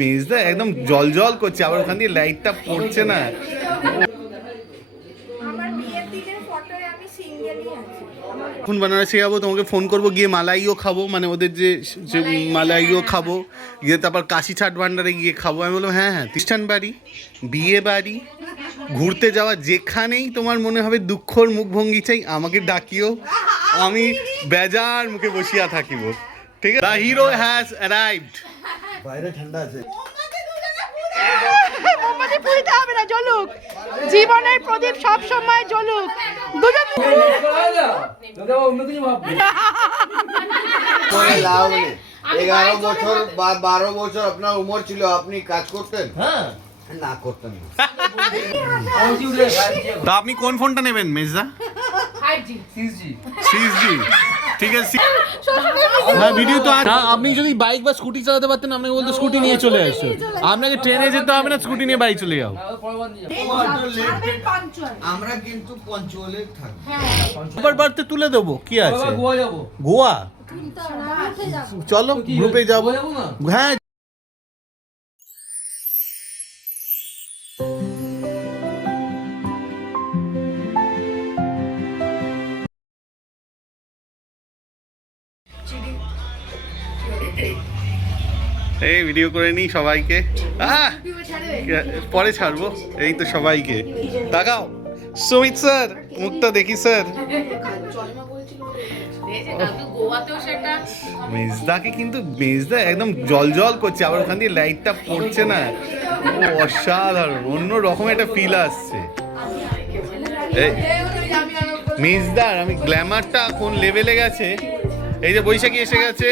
মেজদা একদম জল জল করছে, আবার ওখান দিয়ে লাইটটা পড়ছে না। এখন বানারসি যাবো, তোমাকে ফোন করবো, গিয়ে মালাইও খাবো, মানে ওদের যে মালাইও খাবো, গিয়ে তারপর কাশি ছাট ভান্ডারে গিয়ে খাবো। আমি বললাম হ্যাঁ হ্যাঁ, খ্রিস্টান বাড়ি, বিয়ে বাড়ি, ঘুরতে যাওয়া, যেখানেই তোমার মনে হবে দুঃখর মুখভঙ্গি চাই আমাকে ডাকিও, আমি বেজার মুখে বসিয়া থাকিব। ঠিক আছে, দ্য হিরো হ্যাজ অ্যারাইভড। বাইরে ঠান্ডা আছে। মোমবাতি পুড়িতে হবে না, জ্বলুক, জীবনের প্রদীপ সব সময় জ্বলুক। দুজন লাভ নেই। 11 বছর বা 12 বছর আপনার উমর ছিল, আপনি কাজ করতেন? হ্যাঁ, না করতেন না। তা আপনি কোন ফোনটা নেবেন মেজদা? 6G। ঠিক আছে, হ্যাঁ ভিডিও তো আর আপনি যদি বাইক বা স্কুটি চালাতে পারতেন আপনাকে বলতে স্কুটি নিয়ে চলে আসো, আপনাকে ট্রেনে যেতে হবে না, স্কুটি নিয়ে বাড়ি চলে যাও। আমরা কিন্তু পঞ্চগড়ে থাকি। আবার বাড়তে তুলে দেবো, কি আছে? গোয়া চলো, গ্রুপে যাবো। হ্যাঁ, এই ভিডিও করে নিই সবাইকে, পরে ছাড়বো। এই তো সবাইকে তাকাও, সুমিত স্যার মুখটা দেখি স্যার। মেজদাকে কিন্তু মেজদা একদম জল জল করছে, আবার ওখান দিয়ে লাইটটা পড়ছে না, ও অসাধারণ, অন্য রকম একটা ফিল আসছে। মেজদার আমি গ্ল্যামারটা কোন লেভেলে গেছে। এই যে বৈশাখী এসে গেছে,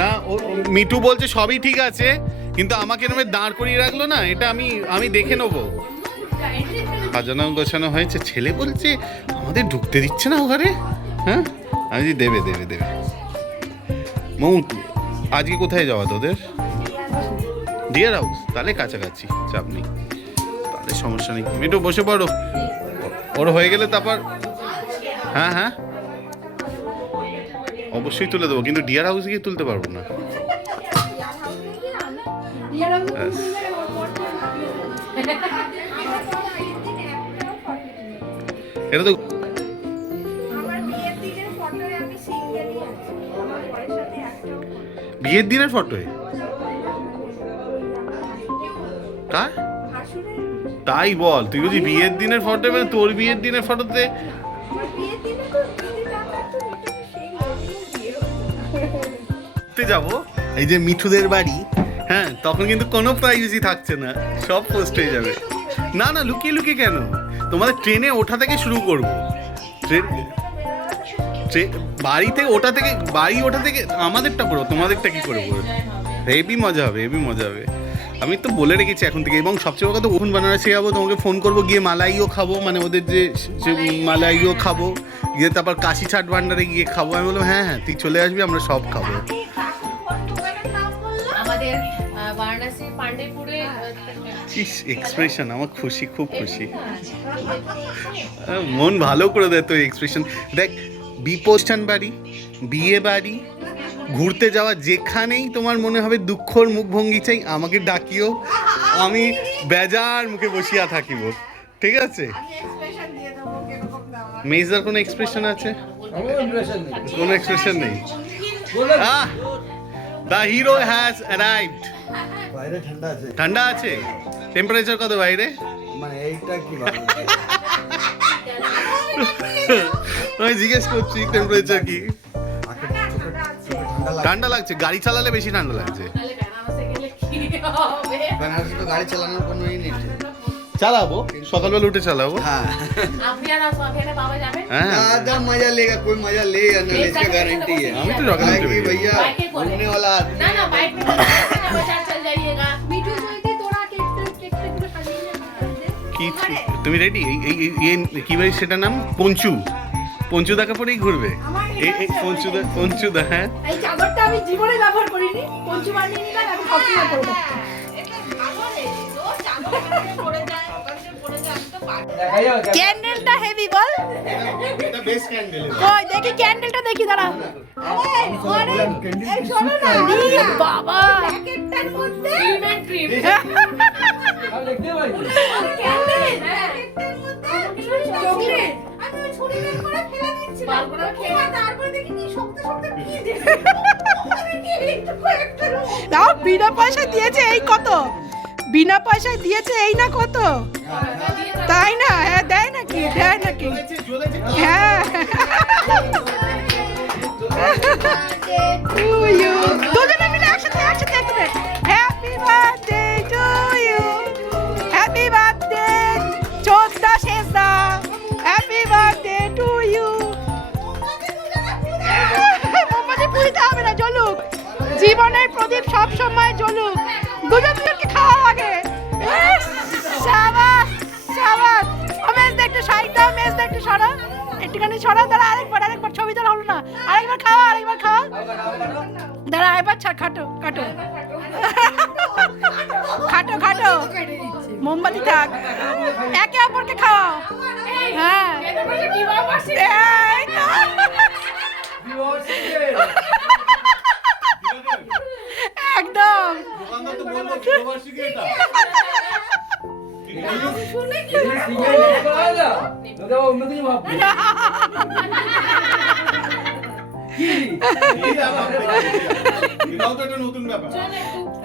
না মিঠু বলছে সবই ঠিক আছে, কিন্তু আমাকে এরকম দাঁড় করিয়ে রাখলো না, এটা আমি দেখে নেবো। সাজানো গোছানো হয়েছে, ছেলে বলছে আমাদের ঢুকতে দিচ্ছে না ওখানে। হ্যাঁ, আমি যদি দেবে মৌ, আজকে কোথায় যাওয়া তোদের? ডিয়ার হাউস, তাহলে কাছাকাছি, চাপ নেই, তাহলে সমস্যা নেই। মিঠু বসে পড়ো, ওর হয়ে গেলে তারপর হ্যাঁ হ্যাঁ অবশ্যই তুলে দেবো, কিন্তু ডিয়ার হাউস গিয়ে তুলতে পারবো না। এটা তো বিয়ের দিনের ফটোয় কার? তাই বল, তুই বলছি বিয়ের দিনের ফটো, মানে তোর বিয়ের দিনের ফটোতে যাবো এই যে মিঠুদের বাড়ি। হ্যাঁ, তখন কিন্তু কোনো প্রাইভেসি থাকছে না, সব পোস্ট হয়ে যাবে। না না, লুকিয়ে লুকিয়ে কেন? তোমাদের ট্রেনে ওঠা থেকে শুরু করবো, বাড়িতে ওঠা থেকে, বাড়ি ওঠা থেকে আমাদেরটা করবো, তোমাদেরটা কি করবো? হেভি মজা হবে, হেভি মজা হবে। আমি তো বলে রেখেছি এখন থেকে, এবং সবচেয়ে বড় কথা, ওখান বানারসি যাবো, তোমাকে ফোন করবো, গিয়ে মালাইও খাবো, মানে ওদের যে মালাইও খাবো, গিয়ে তারপর কাশি ছাট ভান্ডারে গিয়ে খাবো। আমি বললাম হ্যাঁ হ্যাঁ, তুই চলে আসবি, আমরা সব খাবো। এক্সপ্রেশন আমার খুশি, খুব খুশি, মন ভালো করে দেয় তো এক্সপ্রেশন। দেখ, বিপোস্টান বাড়ি, বিয়ে বাড়ি, ঘুরতে যাওয়া, যেখানেই তোমার মনে হবে দুঃখর মুখভঙ্গি চাই আমাকে ডাকিও, আমি বেজার মুখে বসিয়া থাকিব। ঠিক আছে, মেজদার কোনো এক্সপ্রেশন আছে? কোনো এক্সপ্রেশন নেই। The hero has arrived. বাইরে ঠান্ডা আছে। ঠান্ডা আছে? টেম্পারেচার কত বাইরে? মানে এইটা কি আমি জিজ্ঞেস করছি টেম্পারেচার কি। ঠান্ডা লাগছে, গাড়ি চালালে বেশি ঠান্ডা লাগছে। বেনারসে তো গাড়ি চালানোর কোনো ই নেই। চালাবো, সকালবেলা উঠে চালাবো। हाँ ज़्यादा मजा लेगा, कोई मजा लेगा ना, इसका गारंटी है। हम तो सकाल उठे भैया घूमने वाला आदमी কি তুমি রেডি? কি ভাই সেটার নাম? পঞ্চু, পঞ্চুদাকে পরেই ঘুরবে। এই পঞ্চুদা হ্যাঁ, এই চাদরটা আমি জীবনে ব্যবহার করিনি, পঞ্চু বানিয়ে নিলাম, আমি কপি করব। ক্যান্ডেলটা হেভি বল। এটা বেস্ট ক্যান্ডেল। কই দেখি ক্যান্ডেলটা দেখি দাঁড়া। এই বাবা প্যাকেটটার মধ্যে ক্রিম দেখতে ভাই চকলেট আমি ছুরি বের করে ফেলে দিচ্ছি বারবার খেয়ে তারপর দেখি কি শক্ত শক্ত কি দাও বিনা পয়সা দিয়েছে এই কত বিনা পয়সায় দিয়েছে এই না কত তাই না হ্যাঁ দেয় নাকি হ্যাঁ to you দুজনে মিলে একসাথে একসাথে happy birthday to you happy birthday চোদ্দা শেষদা হ্যাপি বার্থডে টু ইউ মোমবাতি পুড়িতে হবে না জ্বলুক জীবনের প্রদীপ সব সময় জ্বলুক দুজনকে খাওয়া আগে শাবাশ শাবাশ ও মেজ দেখতে সাইডটা মেজ দেখতে সরা একটুখানি সরা দাঁড়া আরেকবার ছবি তোলা হলো না আরেকবার খাওয়া দাঁড়া এবার খাটো মোমবাতি থাক একে অপরকে খাওয়া হ্যাঁ এই তো। একদম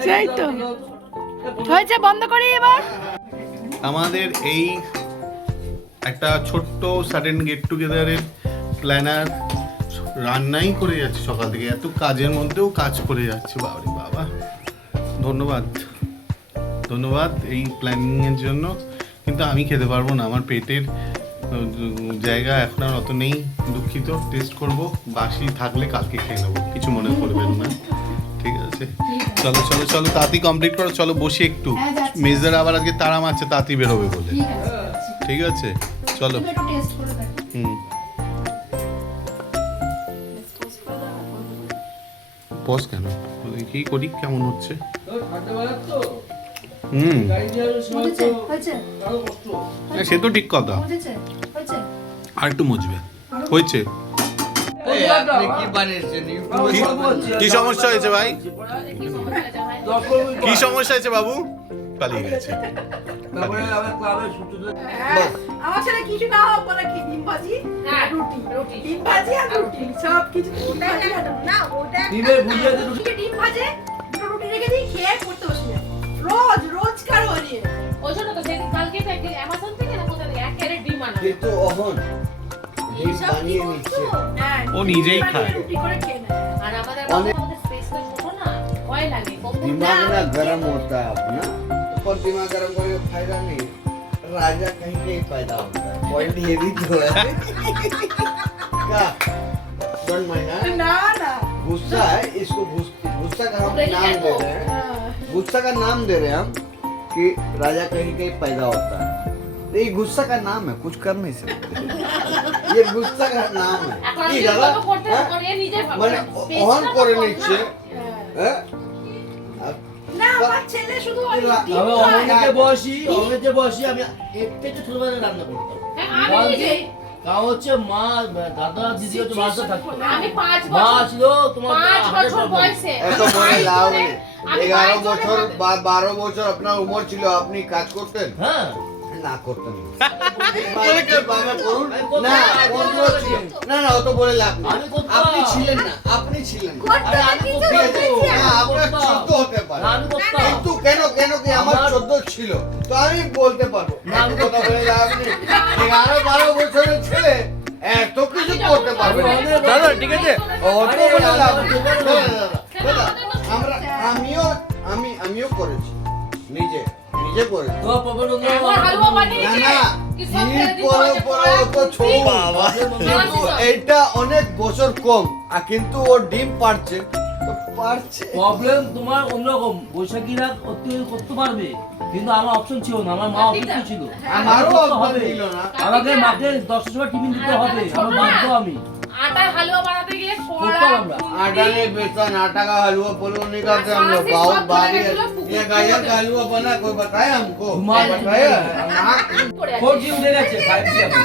সেই তো হয়েছে বন্ধ করি এবার আমাদের এই একটা ছোট্ট সাডেন গেট টুগেদারের প্ল্যানার রান্নাই করে যাচ্ছে সকাল থেকে এত কাজের মধ্যেও কাজ করে যাচ্ছে বাবারে বাবা ধন্যবাদ এই প্ল্যানিংয়ের জন্য কিন্তু আমি খেতে পারবো না আমার পেটের জায়গা এখন আর অত নেই দুঃখিত টেস্ট করব বাসি থাকলে কালকে খেয়ে নেবো কিছু মনে করবেন না ঠিক আছে চলো তাড়াতাড়ি কমপ্লিট করো চলো বসি একটু মেজদার আবার আজকে তাড়া মারছে তাড়াতাড়ি বেরোবে বলে ঠিক আছে চলো পজ কেন কি করি কেমন হচ্ছে সে তো ঠিক কথা আর একটু মজবে হয়েছে কি সমস্যা হয়েছে ভাই কি সমস্যা হয়েছে বাবু পালিয়ে গেছে আমার ছেলে কিছু না বলে কি ডিম ভাজি আর রুটি ডিম ভাজি আর রুটি সব কিছু না ওটা ডিমের ভুজিয়া দিয়ে ডিম ভাজে রুটি রেখে দিই খেয়ে পড়তে বসে রোজ কারো নিয়ে ওই জন্য তো সেদিন কালকে থেকে অ্যামাজন থেকে না কোথা থেকে এক ক্যারেট ডিম আনা কিন্তু অহন ডিম বানিয়ে নিচ্ছে ও নিজেই খায় রুটি করে খেয়ে নেয় আর আমাদের স্পেস তো ছোট না ভয় লাগে दिमाग ना गर्म होता है अपना पर दिमाग गर्म कोई फायदा नहीं राजा कहीं कहीं पैदा होता है पॉइंट ये भी तो है क्या डोंट माइंड ना ना गुस्सा है इसको गुस्सा का हम नाम दे रहे हैं गुस्सा का नाम दे रहे हैं हम कि राजा कहीं कहीं पैदा होता है ये गुस्सा का नाम है कुछ कर नहीं सकते ये गुस्सा का नाम है ठीक है মানে অহন করে নিচ্ছে হ্যাঁ না আমার ছেলে শুধু ওই আমি অনেকে বসি আমি একটু ছোটবেলা রান্না করতাম আমি নিজে কারণ হচ্ছে মা দাদা দিদি হচ্ছে বাসা থাকতো আমি 5 মা বছর ছিল তোমার 5 বছর বয়সে এত বড় লাভ নেই 11 বছর বা 12 বছর আপনার উমর ছিল আপনি কাজ করতেন হ্যাঁ না করতেন না না অত বলে লাভ নেই আমি করতাম। আপনি ছিলেন না আরে আমি না আপনার 14 হতে পারে আমি করতাম কিন্তু কেন কি আমার 14 ছিল তো আমি বলতে পারবো না, আমি কথা বলে লাভ নেই 11-12 বছরের ছেলে এত কিছু করতে পারবে দাদা ঠিক আছে অত বলে লাভ নেই দাদা আমরা আমিও করেছি নিজে করেছি তো পাপা আমার হালুয়া বানিয়ে না দিয়েছে না কি সব কি ফেলে দিতে পরে অত ছোট বাবা এইটা অনেক বছর কম আর কিন্তু ও ডিম পারছে তো পারছে প্রবলেম তোমার অন্যরকম বৈশাখীরা করতে পারবে কিন্তু আমার অপশন ছিল না আমার মা অসুস্থ ছিল আমারও করতে অভ্যাস হবে। ছিল না আমাকে মাকে 10টার সময় টিফিন দিতে হবে আমার বাধ্য আমি आटा हलवा बनाते गए ফুটবল আমরা आटा नहीं बेसन, आटा का हलवा पोलो नहीं करते हम लोग। बहुत भारी है ये गाजर का हलवा बना, कोई बताया हमको? घुमा बताया? ফোর জি উঠে গেছে 5G এখন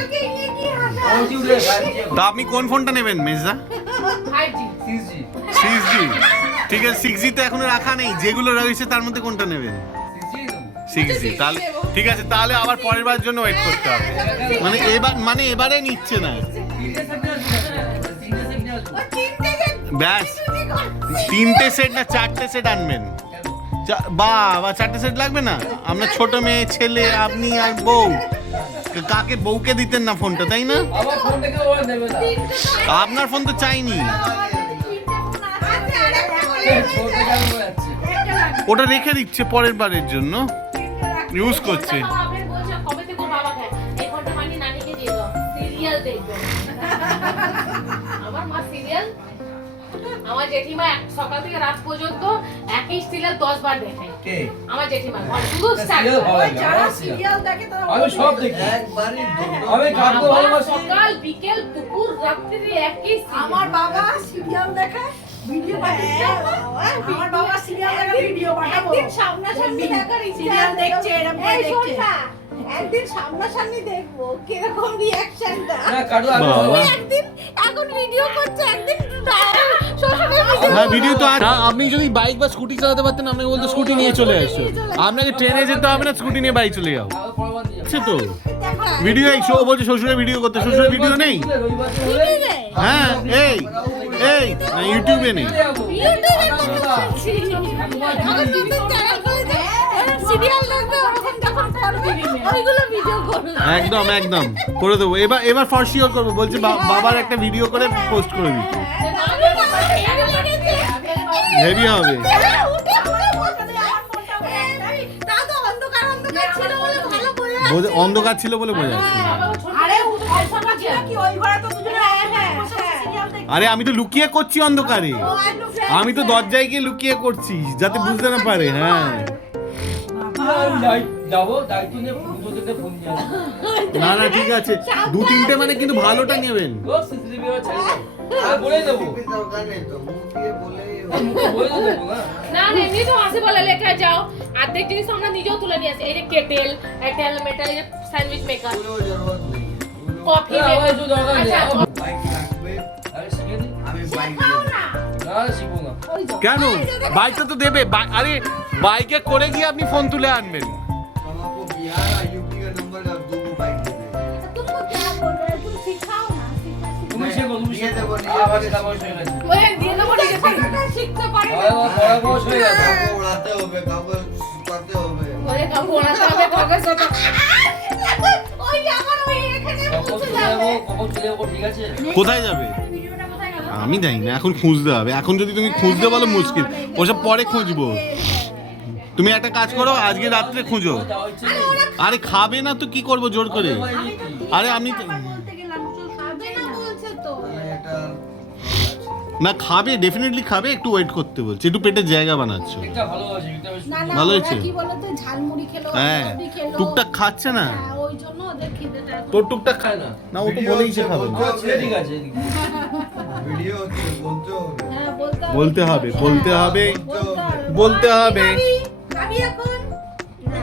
4G উঠে 5G তা আপনি কোন ফোনটা নেবেন মেজদা? 5G 6G 6G। ঠিক আছে 6G তো এখনো রাখা নেই, যেগুলো রয়েছে তার মধ্যে কোনটা নেবেন? 6G। তাহলে ঠিক আছে, তাহলে আবার পরের বার জন্য ওয়েট করতে হবে। মানে এবারে নিচ্ছে না ব্যাস। 3টে সেট না 4টে সেট আনবেন? বাবা 4টে সেট লাগবে না? আপনার ছোট মেয়ে ছেলে আপনি আর বউ, কাকে বউকে দিতেন না ফোনটা, তাই না? আবার ফোন থেকে ওরা নেবে না আপনার ফোন তো চাইনি, ছোট থেকে আমি যাচ্ছি ওটা রেখে দিচ্ছে পরের বারের জন্য, ইউজ করছে। আপনি বলছেন কবে থেকে বাবা খায় এই ফোনটা মানে নানিকে দিয়ে দাও, সিরিয়াল দেখবে। আমার মা সিরিয়াল, আমার জেঠিমা সকাল থেকে রাত পর্যন্ত একই সিরিয়াল 10 বার দেখে। কে আমার জেঠিমা শুধু স্টার্ট সিরিয়াল ভালো ওই লাগে যারা আমার সিরিয়াল। সিরিয়াল দেখে তারা আমি সব দেখি একবারই আমি কাকু ভালোবাসি সকাল বিকেল দুপুর রাত্রি একই আমার বাবা সিরিয়াল দেখে ভিডিও পাঠিয়ে আমার বাবা সিরিয়াল দেখে ভিডিও পাঠাবো একদিন সামনাসামনি দেখার ইচ্ছা সিরিয়াল আছে। দেখছে এরকম করে এই দেখছে শোন না, একদিন সামনাসামনি দেখবো কিরকম রিয়াকশনটা। না কাটু আমি বাবা। ভালোবাসি। একদিন এখন ভিডিও করছে, একদিন শ্বশুরের হ্যাঁ ভিডিও তো আপনি যদি বাইক বা স্কুটি চালাতে পারতেন আপনাকে বলতো স্কুটি নিয়ে চলে আসো, আপনাকে ট্রেনে যেতে হবে না, স্কুটি নিয়ে বাড়ি চলে যাও। আবার পরবার দিয়ে আছে তো ভিডিও, এই শো বলছে শ্বশুরের ভিডিও করতে, শ্বশুরের ভিডিও নেই? রবিবার তো হলে হ্যাঁ এই এই না, ইউটিউবে নেই। ইউটিউবে সিরিয়াল দেখবে ওরকম যখন করবে ওইগুলো ভিডিও করবে। একদম একদম করে দেবো, এবার ফর শিওর করবো, বলছে বাবার একটা ভিডিও করে পোস্ট করে দিতে, হেভি হবে। অন্ধকার ছিল বলে বোঝা যাচ্ছে না। আরে অন্ধকার ছিল কি ওই ঘরে তো দুজনে বসে বসে সিরিয়াল দেখছে আরে আমি তো লুকিয়ে করছি অন্ধকারে, আমি তো দরজায় গিয়ে লুকিয়ে করছি যাতে বুঝতে না পারে। হ্যাঁ যাবো দায়িত্ব নিয়ে পুজো দিতে ফোন দিয়ে আসবো। না না ঠিক আছে, 2-3টে মানে কিন্তু ভালোটা নেবেন। ও সিসিটিভি ও ছাড়ি আর বলে দেবো दरकार नहीं तो मुंह দিয়ে বলে মুখে বলে দেবো না না না এমনি তো হাসি বলে লেখা যাও, অর্ধেক জিনিস আমরা নিজেও তুলে নিয়ে আসি। এই যে কেটেল, এটেল মেটাল, এই যে স্যান্ডউইচ মেকার, কোনো জরুরত নেই কফি আমার মেকার। কিছু দরকার নেই আচ্ছা, আমার বাইক রাখবে আরে শিখে দিই আমি বাইক না শিখবো না কেন বাইকটা তো দেবে, আরে বাইকে করে গিয়ে আপনি ফোন তুলে আনবেন। हम आपको बिहार और यूपी का नंबर आप दो बाइक दे देंगे तुमको क्या बोल रहे हैं, तुम सिखाओ ना, তুমি শেখো তুমি দিয়ে শেখো দেবো, দিয়ে আবার দেবো। সেটা বয়স হয়ে গেছে ওই দিয়ে দেবো নিজে থেকে। শিখতে পারে না। পড়া বয়স হয়ে গেছে কাউকে উড়াতে হবে কাউকে করতে হবে ওরে কাকু ওনাতে হবে কাগজ ওটা। ওই যে আমার ওই এখানে কখন পৌঁছে চলে যাবে। যাবো কখন চলে যাবো ঠিক আছে কোথায় যাবে ভিডিওটা কোথায় গেল আমি জানি না, এখন খুঁজতে হবে। এখন যদি তুমি খুঁজতে বলো মুশকিল, ওসব পরে খুঁজবো। তুমি একটা কাজ করো, আজকে রাত্রে খুঁজো। যাওয়ার ইচ্ছে নেই আরে খাবে না তো কি করবো জোর করে? আরে আমি তো- বলতে গেলাম খাবে না বলছে তো। এটা না খাবে, ডেফিনেটলি খাবে, একটু ওয়েট করতে বলছে, একটু পেটের জায়গা বানাচ্ছো। একটা ভালো আছে একটা বেশ না না ভালো ওরা হয়েছে? কি বলতো ঝালমুড়ি খেলো, হ্যাঁ লবি খেলো। টুকটাক খাচ্ছে না, হ্যাঁ, ওই জন্য ওদের খিদেটা এখন- তোর টুকটাক খায় না না, ও তো বলেইছে খাবে না। আচ্ছা ঠিক আছে এদিকে ভিডিও হচ্ছে বলতে হবে হ্যাঁ, বলতে বলতে হবে, বলতে হবে, বলতে হবে। খাবি এখন? না,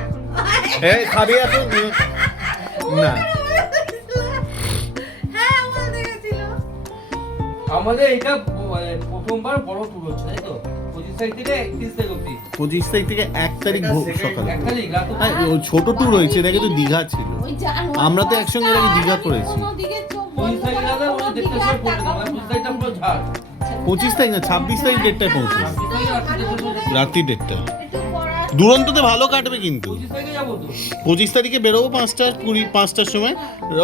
এখন এই খাবি এখন? না হ্যাঁ, বলতে গেছিল। আমাদের এটা প্রথমবার বড় ট্যুর হচ্ছে তাই তো 25 তারিখ থেকে 31 তারিখ অবধি 25 তারিখ থেকে 1 তারিখ সকালে। 1 তারিখ রাত অবধি। হ্যাঁ, ও ছোট ট্যুর হয়েছে, এর আগে তো দীঘা ছিল। ওই জানুয়ারি আমরা তো একসঙ্গে এর আগে দীঘা মাসটা করেছি। কোনো দিকে চোখ 25 বন্ধ তারিখ করে রাতে কোনো ওই দেখতে দিকে সব আর পড়ে তাকাবো দেবো না। 25 তারিখটা পুরো ঝাড় 25 তারিখ না 26 তারিখ ডেটটায় পৌঁছে, 26 তারিখ রাত্রিতে চলে রাত্রি ডেটটা। একটু পড়া দুরন্ততে ভালো কাটবে কিন্তু। 25 তারিখে যাবো তো 25 তারিখে বেরোবো 5টার সময়,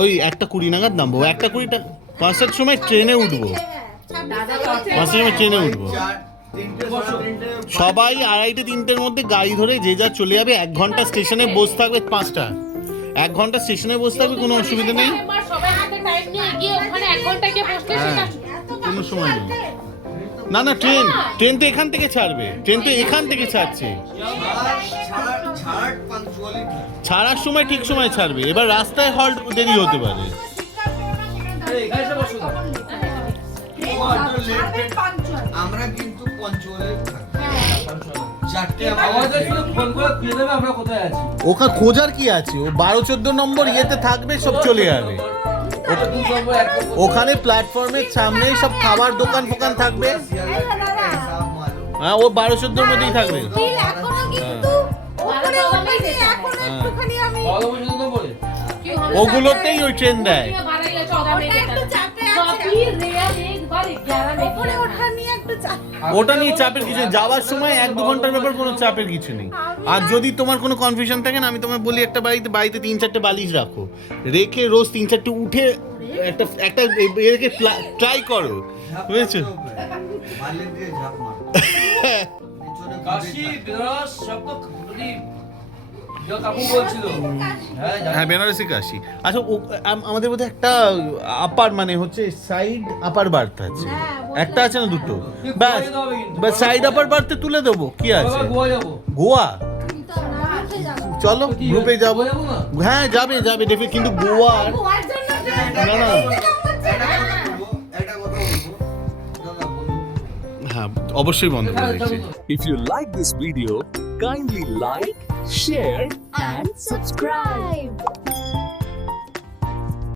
ওই 1:20 নাগাদ নামবো, 1:20 5টার সময় ট্রেনে উঠবো, 5টার সময় ট্রেনে উঠবো। চার তিনটে সাড়ে তিনটে সবাই 2:30-3টের মধ্যে গাড়ি ধরে যে যা চলে যাবে, 1 ঘন্টা স্টেশনে বসে থাকবে, 5টা 1 ঘন্টা স্টেশনে বসে থাকবে, কোনো অসুবিধা নেই, এবার সবাই হাতে টাইম নিয়ে গিয়ে ওখানে 1 ঘন্টা গিয়ে বসলে সেটা কোনো সময় নেই। না না ট্রেন তো এখান থেকে ছাড়বে, ট্রেন তো এখান থেকে ছাড়ছে, ছাড় পাঞ্চুয়ালি ছাড়ার সময় ঠিক সময় ছাড়বে, এবার রাস্তায় হল্ট দেরি হতে পারে। এই, এখানে এসে বসো না ছাড়বেন পাঁচজন। আমরা কিন্তু পঞ্চগড়ে থাকি। চারটে আমাদের শুধু ফোন করে খুঁজে দেবে আমরা কোথায় আছি। ওখানে খোঁজার কি আছে? ও 12-14 নম্বর ইয়েতে থাকবে, সব চলে যাবে। ওটা 2 নম্বর 1 নম্বর। ওখানে প্ল্যাটফর্মের সামনেই সব খাবার দোকান ফোকান থাকবে। হ্যাঁ, ও 12-14 মধ্যেই থাকবে। Still এখনো কিন্তু ওপরে ওঠেনি, এখনো একটুখানি আমি বড় বড় নম্বরে কি হলো? ওগুলোতেই ওই ট্রেন দেয়। বাড়াই গেছে 14 ওটা মিনিট একটু চাপে আছে। কপি রেয়ার একবার 11 মিনিট ওপরে ওঠা নিয়ে একটু চাপ। ওটা নিয়ে চাপের কিছু নেই। যাওয়ার সময় 1-2 ঘন্টার ব্যাপার, কোনো চাপের কিছু নেই। আর যদি তোমার কোনো কনফিউশন থাকে না, আমি তোমায় বলি একটা বাড়িতে 3-4টে বালিশ রাখো, রেখে রোজ 3-4টে উঠে একটা এটাকে ট্রাই করো, বুঝেছো? মারলেন দিয়ে ঝাঁপ মারো। কাশি বেনারস সব তো যদি কাকু বলছিল। হ্যাঁ জানি। হ্যাঁ, বেনারসি কাশি। আচ্ছা, আমাদের বোধহয় একটা আপার মানে হচ্ছে সাইড আপার বার্থ আছে, একটা আছে না দুটো? ব্যাস ব্যাস, সাইড আপার বার্থে তুলে দেবো, কি আছে? বাবা গোয়া যাবো। গোয়া তো না উঠে যাবো। চলো, গ্রুপে যাবো। গোয়া যাবো না? হ্যাঁ, যাবে ডেফিনেটলি, কিন্তু গোয়ার গোয়ার জন্য না না, একটা কথা বলবো, দাদা বলুন। হ্যাঁ অবশ্যই বন্ধ করে দিচ্ছি। If you like this video, kindly like, share, and subscribe.